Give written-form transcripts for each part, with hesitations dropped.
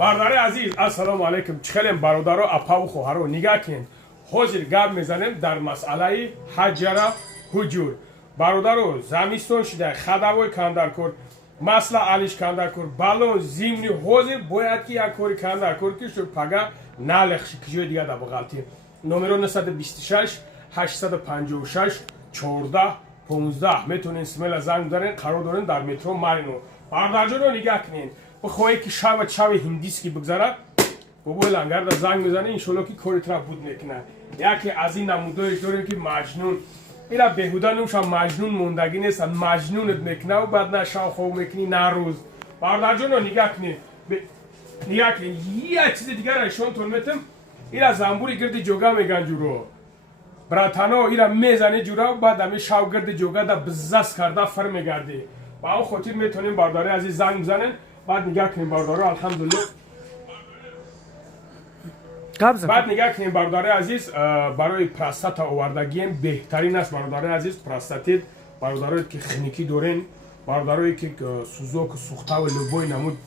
برادر عزیز السلام علیکم چخلم برادر اپا و خواهر نگاه کن حاضر گپ میزنیم در مسئله حجره حجور برادر زمستون شده خداوی کندر کرد مسئله علیش کندر کرد بالون زمینی حاضر باید که یک کاری کندر کرد که شو پگه نلخشی کجای دیگه در بغلتی نمره 926 856 14 15 میتونین سمیل زنگ دارین قرار دارین در مترو مارینو برادر جان رو نگاه کنین بخواهی که شب هندیس که بگذاره بابای لنگر در زنگ میزنه انشالله که کاری طرف بود میکنه یکی از این نمودایش داریم که مجنون اینا بهوده نوشم مجنون موندگی نیست مجنونت میکنه و بعد نه شب خواب میکنی نه روز برادر جان رو نگاه کنین نگاه کنین یه چیز دیگر ایشون تون میتم اینا زنبوری گرد جوگا میگن جورو براتانا اینا میزنه جورا و بعد همه شب گرد جوگا در بزاست کرده فر میگرده با اون خاطر میتونیم بارداری از این زنگ بزنن بعد نگاه کنیم بارداری الحمدلله بعد نگاه کنیم برادر عزیز برای پراستات آوردگی بهترین است برادر عزیز پراستاتیت برادرایی که خنکی دارین برادرایی که سوزوک سوخته و لبوی نمود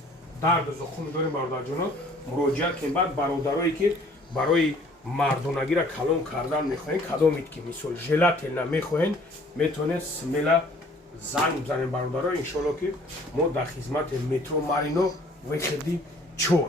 درد زخم دارین برادر جان مراجعه کنیم بعد برادرایی که برای مردونگی را کلون کردن میخواین کدامید که مثل ژلاتین نمیخواین میتونه سمیلا زنگ بزنین برادرها انشالله که ما در خدمت مترو مارینو و خدی چون